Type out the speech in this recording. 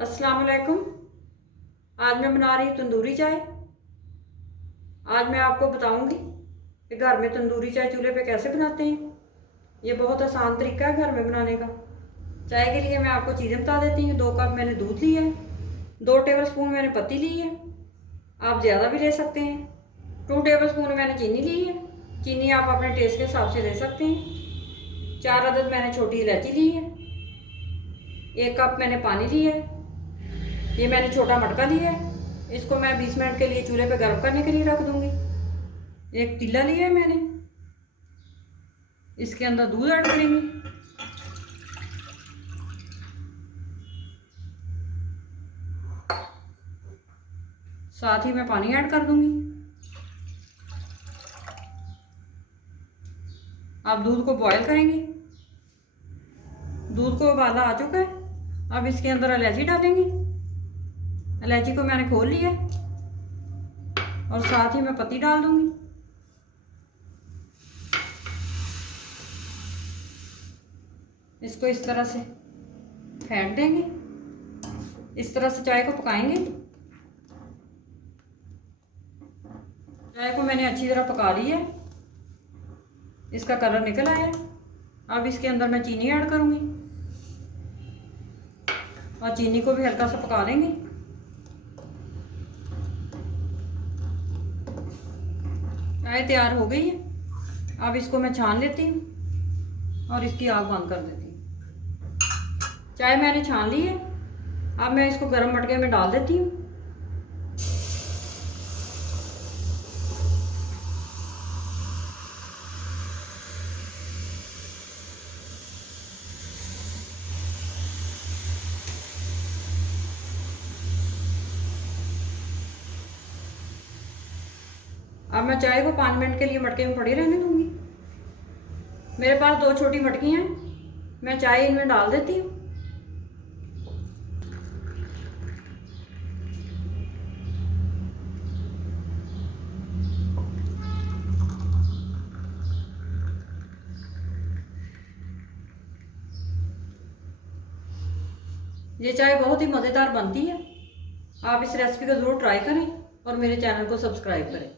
अस्सलाम वालेकुम। आज मैं बना रही हूँ तंदूरी चाय। आज मैं आपको बताऊंगी कि घर में तंदूरी चाय चूल्हे पे कैसे बनाते हैं। ये बहुत आसान तरीका है घर में बनाने का। चाय के लिए मैं आपको चीज़ें बता देती हूँ। 2 कप मैंने दूध लिया है, 2 टेबल स्पून मैंने पत्ती ली है, आप ज़्यादा भी ले सकते हैं। 2 टेबल स्पून मैंने चीनी ली है, चीनी आप अपने टेस्ट के हिसाब से ले सकते हैं। 4 अदद मैंने छोटी इलायची ली है, 1 कप मैंने पानी लिया है। ये मैंने छोटा मटका लिया है, इसको मैं 20 मिनट के लिए चूल्हे पे गर्म करने के लिए रख दूंगी। एक पतीला लिया है मैंने, इसके अंदर दूध ऐड करेंगे। साथ ही मैं पानी ऐड कर दूंगी। अब दूध को बॉयल करेंगे। दूध को उबाला आ चुका है। अब इसके अंदर इलायची डालेंगे। इलायची को मैंने खोल लिया और साथ ही मैं पत्ती डाल दूंगी। इसको इस तरह से फेंट देंगे। इस तरह से चाय को पकाएंगे। चाय को मैंने अच्छी तरह पका ली है, इसका कलर निकल आया है। अब इसके अंदर मैं चीनी ऐड करूंगी और चीनी को भी हल्का सा पका लेंगे। चाय तैयार हो गई है। अब इसको मैं छान लेती हूँ और इसकी आग बंद कर देती हूँ। चाय मैंने छान ली है। अब मैं इसको गर्म मटके में डाल देती हूँ। अब मैं चाय को 5 मिनट के लिए मटके में पड़ी रहने दूंगी। मेरे पास 2 छोटी मटकी हैं, मैं चाय इनमें डाल देती हूँ। ये चाय बहुत ही मज़ेदार बनती है। आप इस रेसिपी को ज़रूर ट्राई करें और मेरे चैनल को सब्सक्राइब करें।